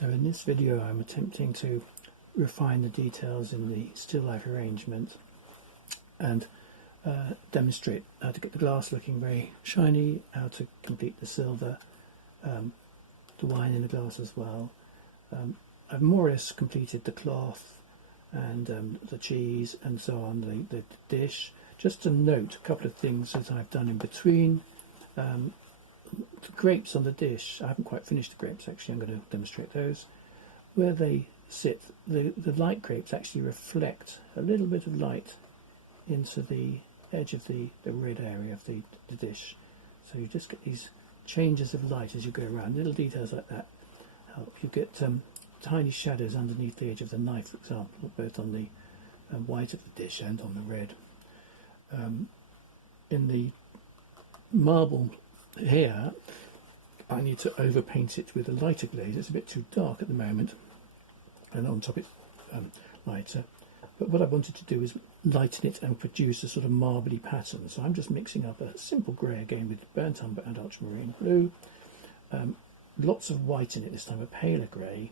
So in this video I'm attempting to refine the details in the still life arrangement and demonstrate how to get the glass looking very shiny, how to complete the silver, the wine in the glass as well. I've more or less completed the cloth and the cheese and so on, the dish. Just to note a couple of things that I've done in between. The grapes on the dish, I haven't quite finished the grapes actually, I'm going to demonstrate those. Where they sit, the light grapes actually reflect a little bit of light into the edge of the red area of the dish. So you just get these changes of light as you go around. Little details like that help. You get tiny shadows underneath the edge of the knife, for example, both on the white of the dish and on the red. In the marble here, I need to overpaint it with a lighter glaze. It's a bit too dark at the moment, and on top it's lighter. But what I wanted to do is lighten it and produce a sort of marbly pattern. So I'm just mixing up a simple grey again with burnt umber and ultramarine blue. Lots of white in it this time, a paler grey.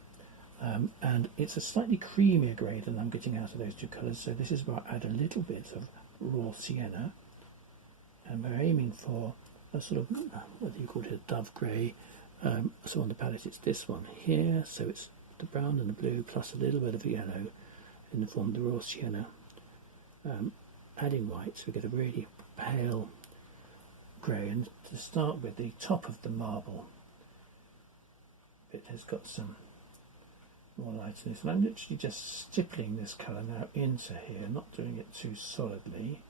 And it's a slightly creamier grey than I'm getting out of those two colours. So this is where I add a little bit of raw sienna. And we're aiming for a sort of, what do you call it, a dove grey. So on the palette it's this one here. So it's the brown and the blue plus a little bit of yellow in the form of the raw sienna. Adding white, so we get a really pale grey. And to start with, the top of the marble bit has got some more light in this. And I'm literally just stippling this colour now into here, not doing it too solidly.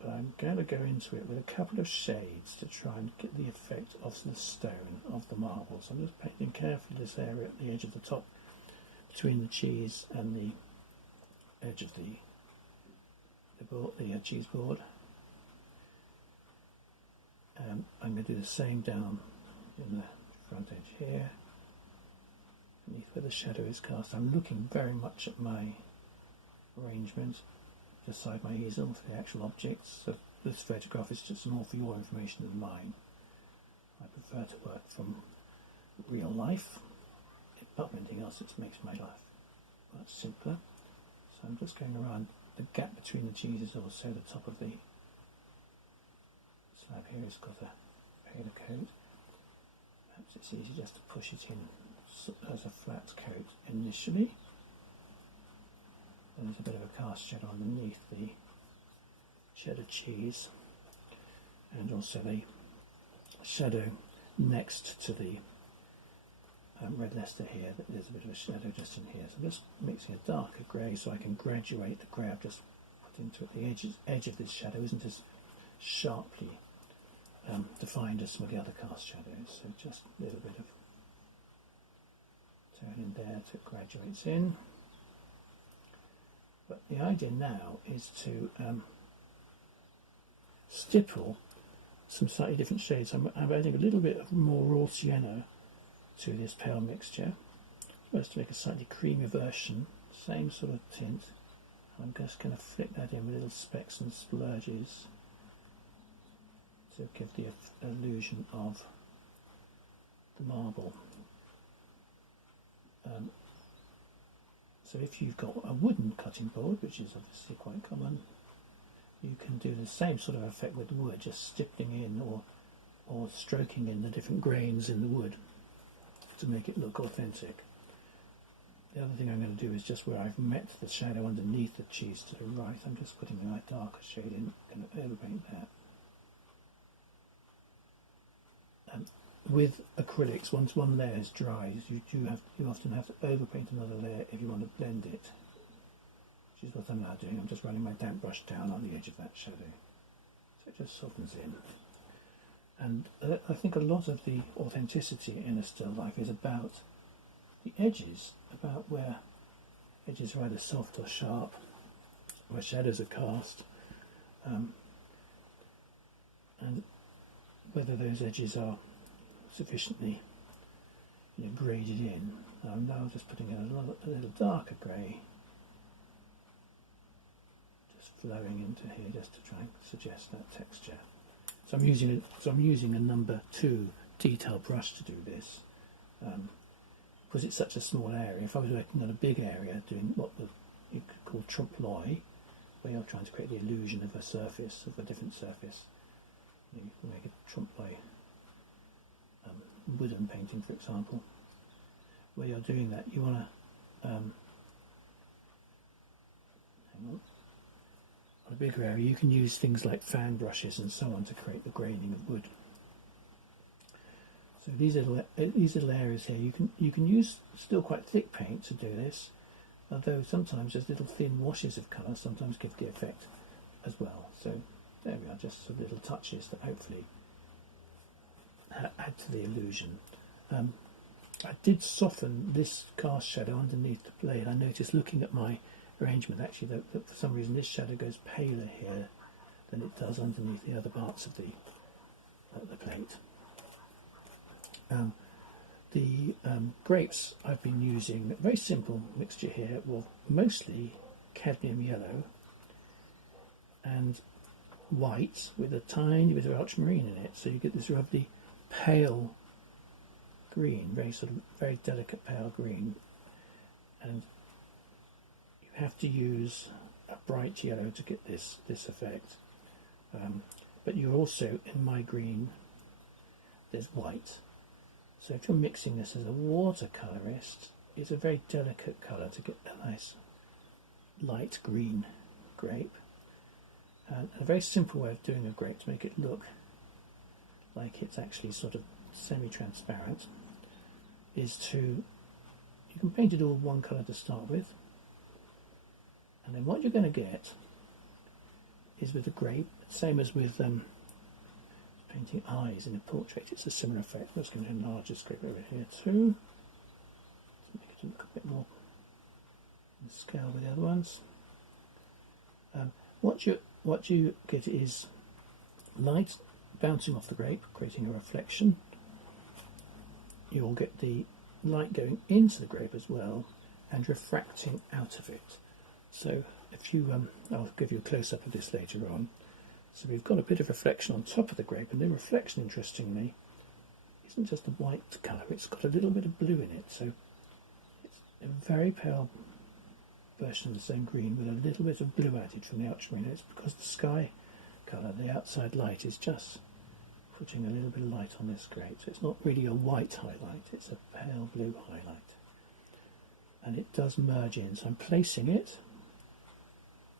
But I'm going to go into it with a couple of shades to try and get the effect of the stone, of the marble. So I'm just painting carefully this area at the edge of the top, between the cheese and the edge of the cheese board. I'm going to do the same down in the front edge here, beneath where the shadow is cast. I'm looking very much at my arrangement just side my easel for the actual objects. So this photograph is just more for your information than mine. I prefer to work from real life. Apart from anything else, it makes my life much simpler. So I'm just going around the gap between the cheeses, also the top of the slab here has got a paler coat. Perhaps it's easy just to push it in as a flat coat initially. And there's a bit of a cast shadow underneath the cheddar cheese, and also the shadow next to the red Leicester here. There's a bit of a shadow just in here. So I'm just mixing a darker grey so I can graduate the grey I've just put into it. The edge of this shadow isn't as sharply defined as some of the other cast shadows. So just a little bit of turn in there to graduate in. But the idea now is to stipple some slightly different shades. I'm adding a little bit of more raw sienna to this pale mixture, supposed to make a slightly creamy version, same sort of tint. I'm just going to flick that in with little specks and splurges to give the illusion of the marble. So if you've got a wooden cutting board, which is obviously quite common, you can do the same sort of effect with wood, just stippling in or stroking in the different grains in the wood to make it look authentic. The other thing I'm going to do is just where I've met the shadow underneath the cheese to the right, I'm just putting a light darker shade in, going to overpaint that. With acrylics, once one layer is dry, you often have to overpaint another layer if you want to blend it, which is what I'm now doing. I'm just running my damp brush down on the edge of that shadow, so it just softens in. And I think a lot of the authenticity in a still life is about the edges, about where edges are either soft or sharp, where shadows are cast, and whether those edges are sufficiently graded in. I'm now just putting in a little darker grey, just flowing into here just to try and suggest that texture. So I'm using a number 2 detail brush to do this. because it's such a small area, if I was working on a big area doing what you could call trompe l'oeil, where you're trying to create the illusion of a surface, of a different surface, you can make a trompe l'oeil wooden painting, for example, where you're doing that, you want to, hang on, on a bigger area, you can use things like fan brushes and so on to create the graining of wood. So these little areas here, you can use still quite thick paint to do this, although sometimes just little thin washes of colour sometimes give the effect as well. So there we are, just some little touches that hopefully add to the illusion. I did soften this cast shadow underneath the blade. I noticed looking at my arrangement actually that for some reason this shadow goes paler here than it does underneath the other parts of the plate. The grapes I've been using, a very simple mixture here, well, mostly cadmium yellow and white with a tiny bit of ultramarine in it, so you get this lovely pale green, very delicate pale green, and you have to use a bright yellow to get this effect. But you're also, in my green, there's white. So if you're mixing this as a watercolourist, it's a very delicate colour to get a nice light green grape. And a very simple way of doing a grape to make it look like it's actually sort of semi-transparent is you can paint it all one colour to start with, and then what you're going to get is with a grape, same as with painting eyes in a portrait, it's a similar effect. I'm just going to enlarge this grape over here too, to make it look a bit more in scale with the other ones. What you get is light bouncing off the grape, creating a reflection. You'll get the light going into the grape as well and refracting out of it. So if you, I'll give you a close-up of this later on. So we've got a bit of reflection on top of the grape, and the reflection, interestingly, isn't just a white colour, it's got a little bit of blue in it. So it's a very pale version of the same green with a little bit of blue added from the ultramarine. It's because the sky colour, the outside light, is just putting a little bit of light on this grape. So it's not really a white highlight, it's a pale blue highlight. And it does merge in. So I'm placing it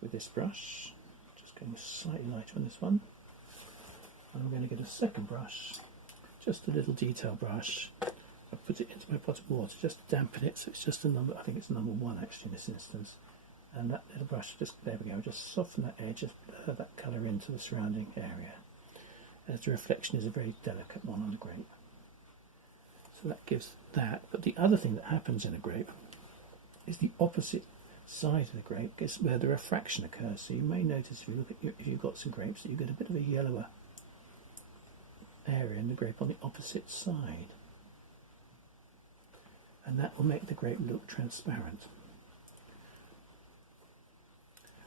with this brush, just going slightly lighter on this one. And I'm going to get a second brush, just a little detail brush. I put it into my pot of water just to dampen it, so it's just a number, I think it's number 1 actually in this instance. And that little brush, just there we go, just soften that edge, just blur that colour into the surrounding area, as the reflection is a very delicate one on the grape. So that gives that. But the other thing that happens in a grape is the opposite side of the grape is where the refraction occurs. So you may notice if you look at if you've got some grapes that you get a bit of a yellower area in the grape on the opposite side, and that will make the grape look transparent.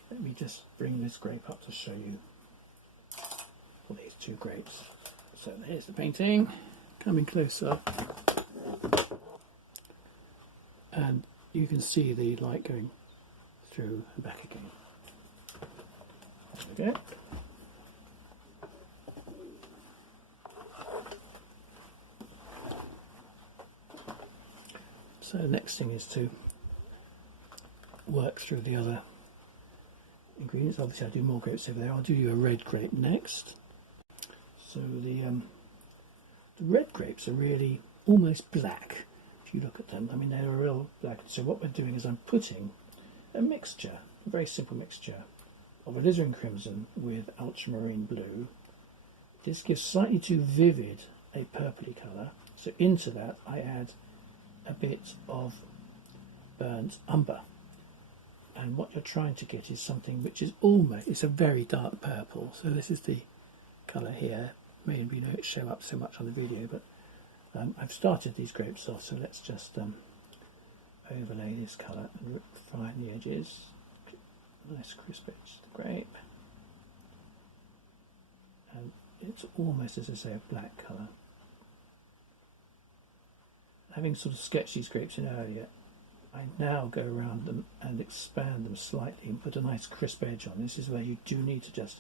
Let me just bring this grape up to show you for these two grapes. So there's the painting, coming closer, and you can see the light going through and back again. There we go. So the next thing is to work through the other ingredients. Obviously I do more grapes over there. I'll do you a red grape next. So the red grapes are really almost black if you look at them. I mean, they're a real black. So what we're doing is I'm putting a mixture, a very simple mixture of alizarin crimson with ultramarine blue. This gives slightly too vivid a purpley colour. So into that I add a bit of burnt umber, and what you're trying to get is something which is almost, it's a very dark purple. So this is the colour here. Maybe don't show up so much on the video, but I've started these grapes off, so let's just overlay this colour and refine the edges. Nice crisp edge to the grape, and it's almost, as I say, a black colour. having sort of sketched these grapes in earlier, I now go around them and expand them slightly and put a nice crisp edge on. This is where you do need to just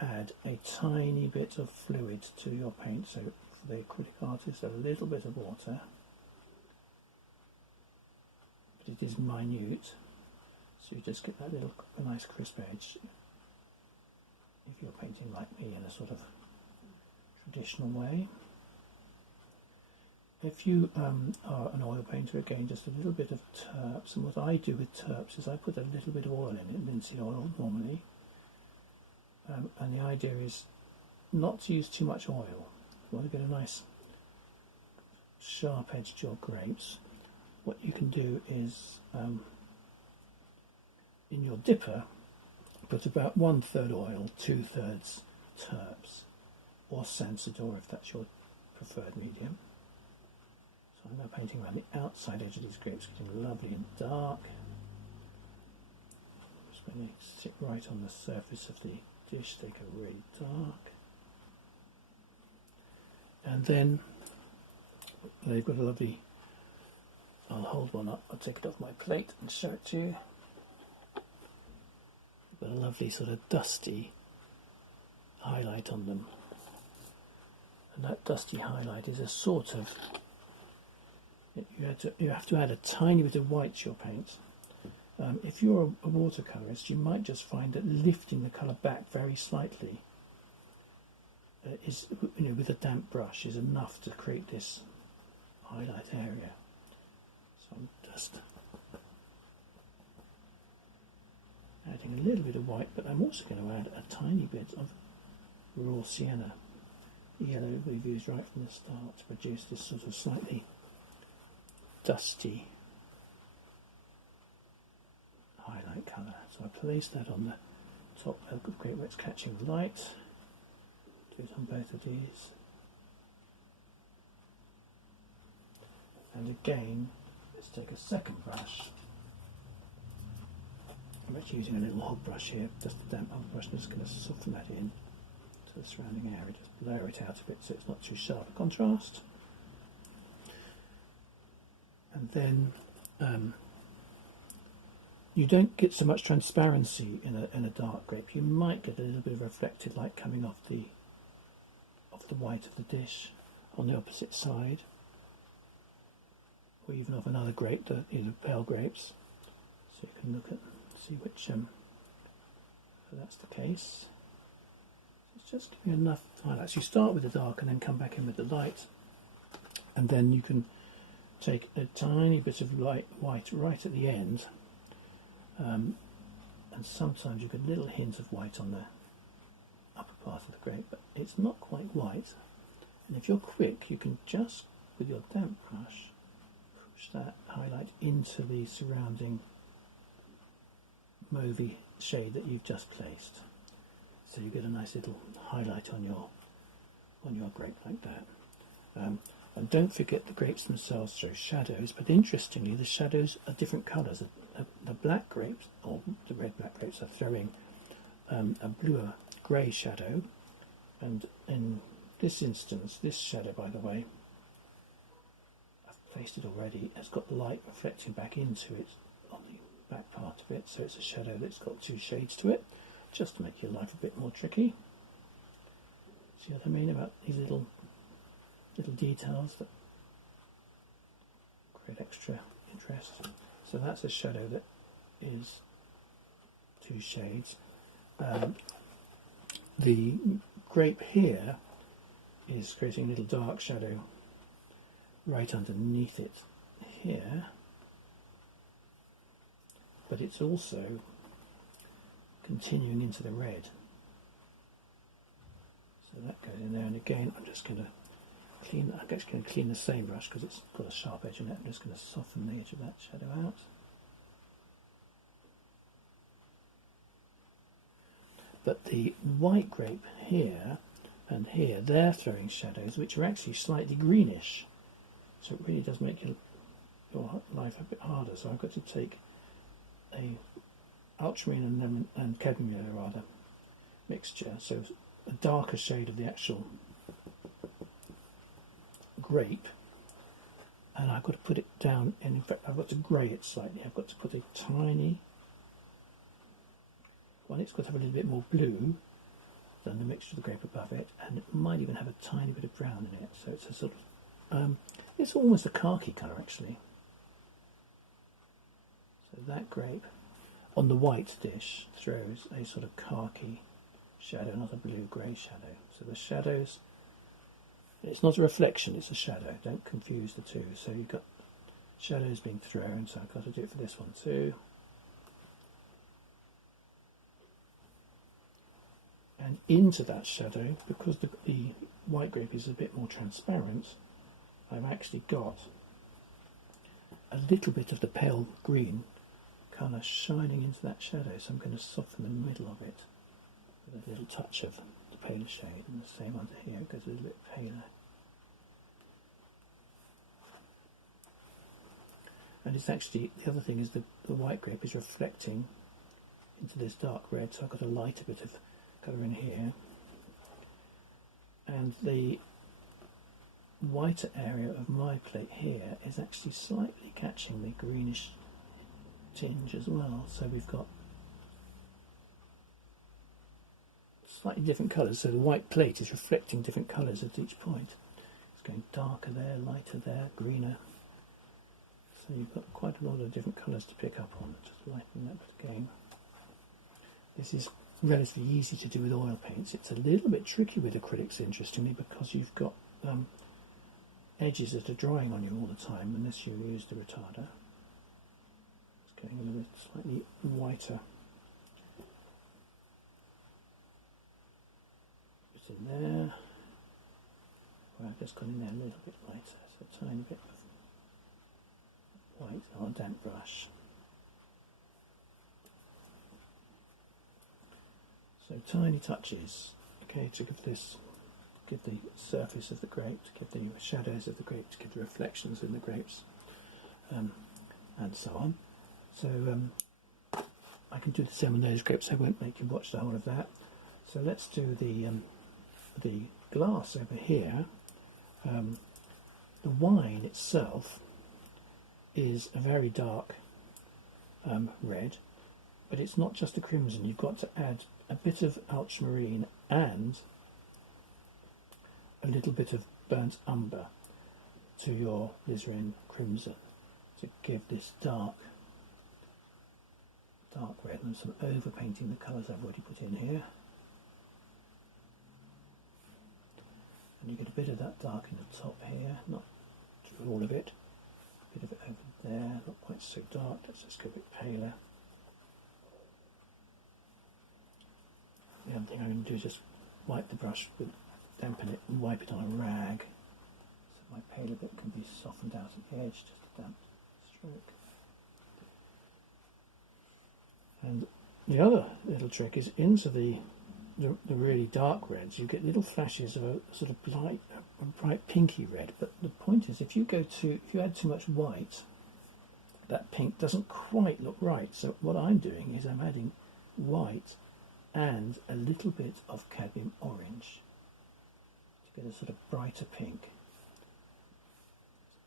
add a tiny bit of fluid to your paint. So for the acrylic artist, a little bit of water, but it is minute, so you just get that little a nice crisp edge. If you're painting like me in a sort of traditional way. If you are an oil painter, again, just a little bit of terps. And what I do with terps is I put a little bit of oil in it, linseed oil normally. And the idea is not to use too much oil. You want to get a nice sharp edge to your grapes. What you can do is, in your dipper, put about 1/3 oil, 2/3 terps, or Sansador if that's your preferred medium. So I'm now painting around the outside edge of these grapes, getting lovely and dark. Just when they sit right on the surface of the dish, they go really dark. And then they've got a lovely, I'll hold one up, I'll take it off my plate and show it to you. Got a lovely sort of dusty highlight on them. And that dusty highlight is a sort of, you have to add a tiny bit of white to your paint. If you're a watercolourist, you might just find that lifting the colour back very slightly is, with a damp brush, is enough to create this highlight area. So I'm just adding a little bit of white, but I'm also going to add a tiny bit of raw sienna, the yellow we've used right from the start, to produce this sort of slightly dusty highlight colour. So I place that on the top of the grape where it's catching the light. Do it on both of these. And again, let's take a second brush. I'm actually using a little hot brush here, just a damp hot brush. I'm just going to soften that in to the surrounding area, just blur it out a bit so it's not too sharp a contrast. And then you don't get so much transparency in a dark grape. You might get a little bit of reflected light coming off the white of the dish on the opposite side, or even of another grape, the pale grapes. So you can look at, see which, if that's the case. It's just giving enough highlights. You start with the dark and then come back in with the light, and then you can take a tiny bit of light white right at the end, and sometimes you get a little hint of white on the upper part of the grape, but it's not quite white. And if you're quick, you can just, with your damp brush, push that highlight into the surrounding mauvey shade that you've just placed. So you get a nice little highlight on your grape like that. And don't forget the grapes themselves throw shadows, but interestingly the shadows are different colours. The black grapes, or the red-black grapes, are throwing a bluer grey shadow, and in this instance, this shadow, by the way, I've placed it already, has got light reflecting back into it on the back part of it, so it's a shadow that's got two shades to it, just to make your life a bit more tricky. See what I mean about these little details that create extra interest? So that's a shadow that is two shades. The grape here is creating a little dark shadow right underneath it here, but it's also continuing into the red. So that goes in there, and again I'm just going to clean, I'm actually going to clean the same brush because it's got a sharp edge in it. I'm just going to soften the edge of that shadow out. But the white grape here and here, they're throwing shadows which are actually slightly greenish. So it really does make your life a bit harder. So I've got to take a ultramarine and lemon and cadmium rather mixture, so a darker shade of the actual grape, and I've got to put it down, and in fact I've got to grey it slightly. I've got to put a tiny one. It's got to have a little bit more blue than the mixture of the grape above it, and it might even have a tiny bit of brown in it, so it's a sort of it's almost a khaki colour actually. So that grape on the white dish throws a sort of khaki shadow, not a blue-grey shadow. So the shadows, it's not a reflection, it's a shadow. Don't confuse the two. So you've got shadows being thrown, so I've got to do it for this one too. And into that shadow, because the white grape is a bit more transparent, I've actually got a little bit of the pale green colour shining into that shadow, so I'm going to soften the middle of it with a little touch of the paler shade, and the same under here, it goes a little bit paler. And it's actually, the other thing is the white grape is reflecting into this dark red, so I've got a lighter bit of colour in here. And the whiter area of my plate here is actually slightly catching the greenish tinge as well, so we've got slightly different colours, so the white plate is reflecting different colours at each point. It's going darker there, lighter there, greener, so you've got quite a lot of different colours to pick up on. Just lighten that again. This is relatively easy to do with oil paints. It's a little bit tricky with acrylics, interestingly, because you've got edges that are drying on you all the time unless you use the retarder. It's getting a little bit slightly whiter. Bit in there. Well, I've just gone in there a little bit lighter, so a tiny bit of white on a damp brush. So tiny touches, okay, to give the surface of the grape, to give the shadows of the grape, to give the reflections in the grapes, and so on. So I can do the same on those grapes. I won't make you watch the whole of that. So let's do the glass over here. The wine itself is a very dark red, but it's not just a crimson. You've got to add a bit of ultramarine and a little bit of burnt umber to your alizarin crimson to give this dark red, and some overpainting the colours I've already put in here. And you get a bit of that dark in the top here, not through all of it. A bit of it over there, not quite so dark. Let's just go a bit paler. The other thing I'm going to do is just wipe the brush, dampen it and wipe it on a rag, so my paler bit can be softened out at the edge, just a damp stroke. And the other little trick is into the really dark reds, you get little flashes of a sort of bright pinky red. But the point is, if you add too much white, that pink doesn't quite look right. So what I'm doing is I'm adding white and a little bit of cadmium orange to get a sort of brighter pink.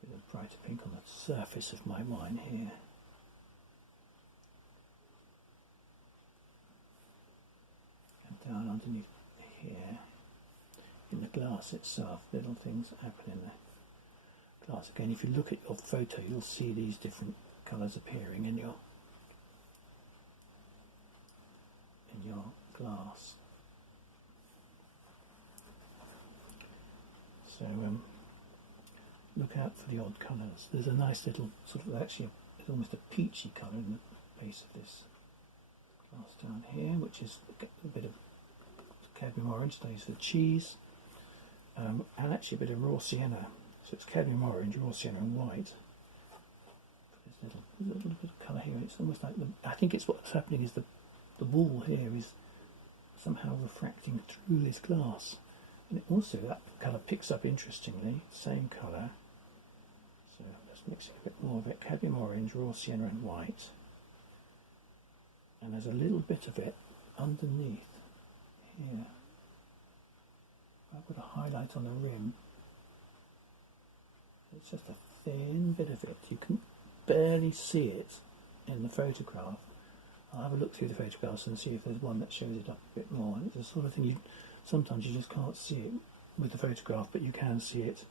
A bit of brighter pink on the surface of my wine here. And down underneath here in the glass itself, little things happen in the glass. Again, if you look at your photo, you'll see these different colours appearing in your glass. So look out for the odd colours. There's a nice little sort of, actually it's almost a peachy colour in the base of this glass down here, which is a bit of cadmium orange that I use for the cheese, and actually a bit of raw sienna. So it's cadmium orange, raw sienna and white. There's a little bit of colour here. It's almost like I think it's what's happening is the wall here is somehow refracting through this glass, and it also, that colour picks up interestingly, same colour. So just mixing a bit more of it, cadmium orange, raw sienna and white, and there's a little bit of it underneath here. I've got a highlight on the rim. It's just a thin bit of it. You can barely see it in the photograph. I'll have a look through the photographs and see if there's one that shows it up a bit more. And it's the sort of thing sometimes you just can't see it with the photograph, but you can see it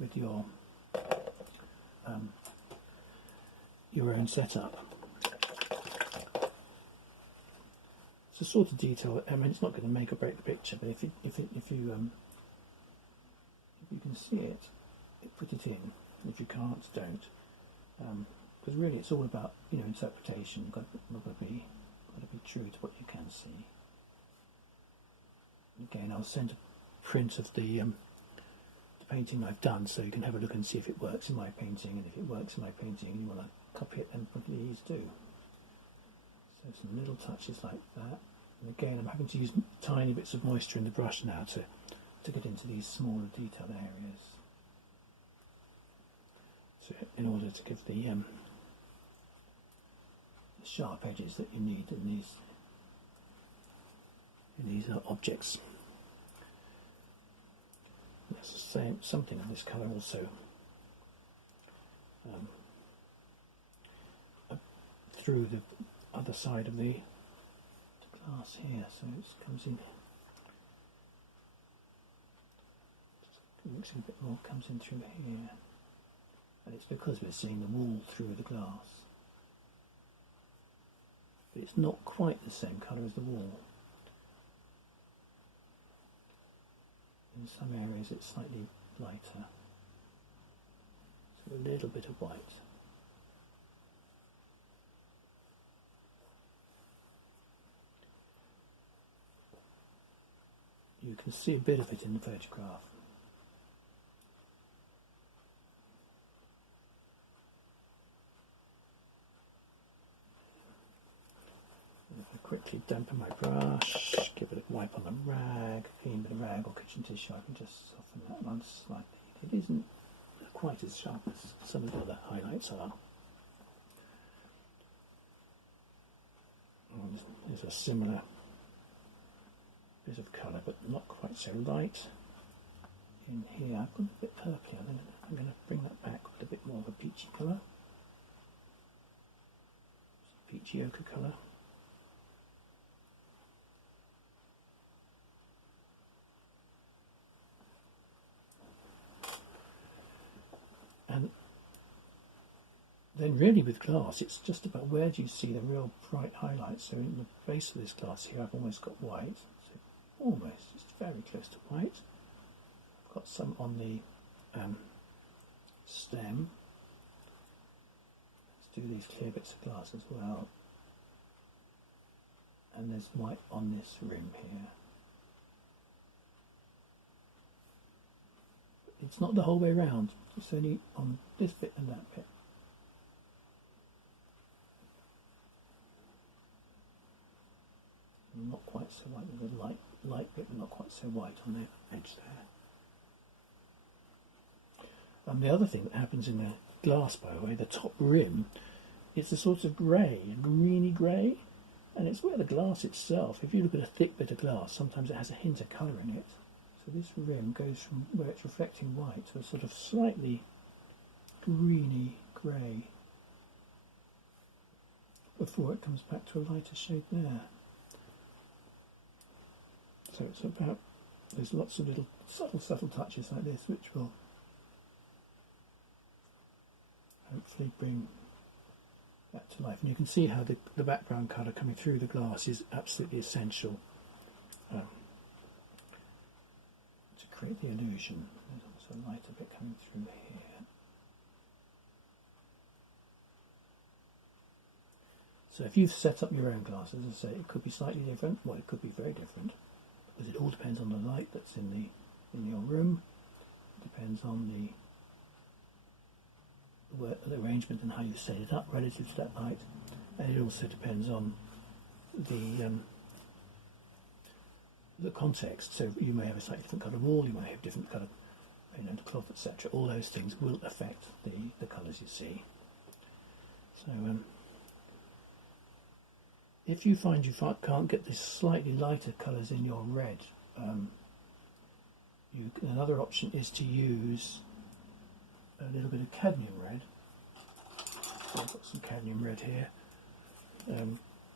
with your own setup. It's a sort of detail. I mean, it's not going to make or break the picture, but if you can see it, put it in. If you can't, don't. Because really, it's all about interpretation. You've got to be true to what you can see. Again, I'll send a print of the painting I've done, so you can have a look and see if it works in my painting. And if it works in my painting, and you want to copy it, then please do. So some little touches like that. And again, I'm having to use tiny bits of moisture in the brush now to get into these smaller detailed areas. So in order to give the sharp edges that you need in these objects. That's the same, something of this colour also through the other side of the glass here, so it comes in, mixing a bit more, comes in through here, and it's because we're seeing the wall through the glass. But it's not quite the same colour as the wall. In some areas it's slightly lighter, so a little bit of white. You can see a bit of it in the photograph. If I quickly dampen my brush, give it a wipe on a rag, clean bit of rag or kitchen tissue, I can just soften that one slightly. It isn't quite as sharp as some of the other highlights are. And there's a similar bit of colour, but not quite so light. In here, I've gone a bit purplier, then I'm going to bring that back with a bit more of a peachy colour. Peachy ochre colour. And then really with glass, it's just about where do you see the real bright highlights. So in the base of this glass here, I've almost got white. So almost, just very close to white. I've got some on the stem. Let's do these clear bits of glass as well. And there's white on this rim here. It's not the whole way round, it's only on this bit and that bit. Not quite so white, there's a light bit, but not quite so white on the edge there. And the other thing that happens in the glass, by the way, the top rim, it's a sort of grey, a greeny grey, and it's where the glass itself, if you look at a thick bit of glass, sometimes it has a hint of colour in it. So this rim goes from where it's reflecting white to a sort of slightly greeny grey before it comes back to a lighter shade there. So it's about, there's lots of little subtle touches like this which will hopefully bring that to life. And you can see how the background colour coming through the glass is absolutely essential to create the illusion. There's also a lighter bit coming through here. So if you've set up your own glass, as I say, it could be slightly different, well it could be very different, because it all depends on the light that's in your room. It depends on the arrangement and how you set it up relative to that light, and it also depends on the context. So you may have a slightly different colour wall, you may have different colour cloth, etc. All those things will affect the colours you see. So if you find you can't get the slightly lighter colours in your red, another option is to use a little bit of cadmium red. So I've got some cadmium red here.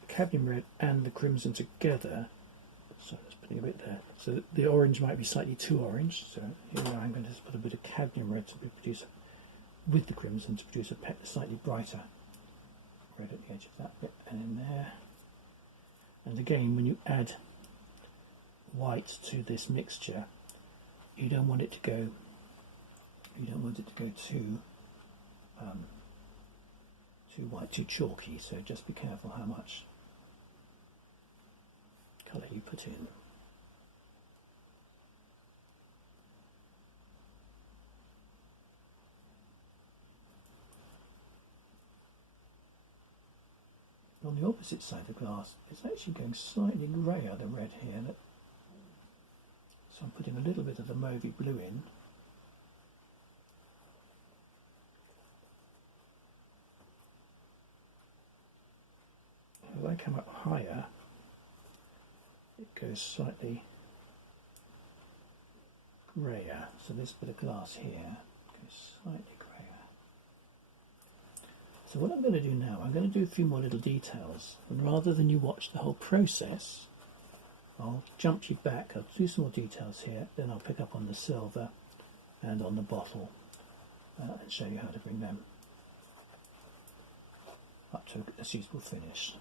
Cadmium red and the crimson together. So just putting a bit there. So the orange might be slightly too orange. So here we are, I'm going to just put a bit of cadmium red to produce with the crimson to produce a slightly brighter red at the edge of that bit and in there. And again, when you add white to this mixture, you don't want it to go too white, too chalky. So just be careful how much colour you put in. On the opposite side of the glass, it's actually going slightly greyer, the red here. So I'm putting a little bit of the mauvey blue in. As I come up higher, it goes slightly greyer. So this bit of glass here goes slightly greyer. So what I'm going to do now, I'm going to do a few more little details, and rather than you watch the whole process, I'll jump you back, I'll do some more details here, then I'll pick up on the silver and on the bottle and show you how to bring them up to a suitable finish.